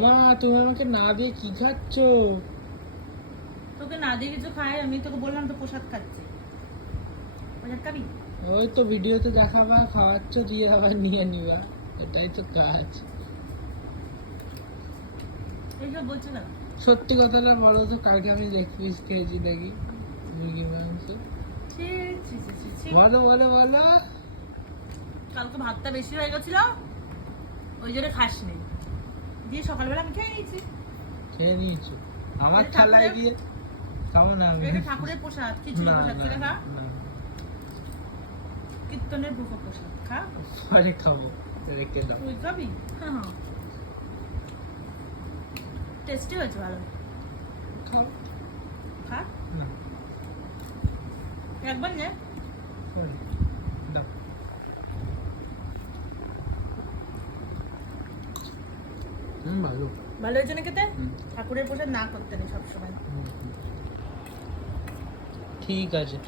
মা তুমি আমাকে না দিয়ে কি খাচ্ছ? তোকে না দিয়ে কিছু খাই? আমি তোকে বললাম তো প্রসাদ খাচ্ছি। প্রসাদ খাবি? ওই তো ভিডিওতে দেখাবা খাওয়াচ্ছ দিয়ে আবার নিয়ে নিবা, এটাই তো কাজ। এইসব বলছো না। সত্যি কথাটা বলো তো, কালকে আমি লেগ পিস খেয়েছি নাকি মুরগির মাংস? ছি ছি ছি ছি ছি। বলো বলো বলো। কালকে ভাতটা বেশি হয়ে গেছিল, ওই জন্য খাসনি। দিয়ে সকালবেলা আমি খেয়ে নিয়েছি। খেয়ে নিয়েছো? আমার এটা থালায় ঠাকুরের- দিয়ে খাবো না আমি। এটা ঠাকুরের প্রসাদ, খিচুড়ি না প্রসাদ, না সেটা খা। না, কীর্তনের ভোগ প্রসাদ খা। পরে খাবো, রেখে দাও। তুই খাবি? হ্যাঁ, টেস্টি হয়েছে ভালো। খাও। খা না, একবার নে। পরে দাও। ভালো। ভালো হয়েছে না খেতে? হুম। ঠাকুরের প্রসাদ না করতে নেই সবসময়। ঠিক আছে।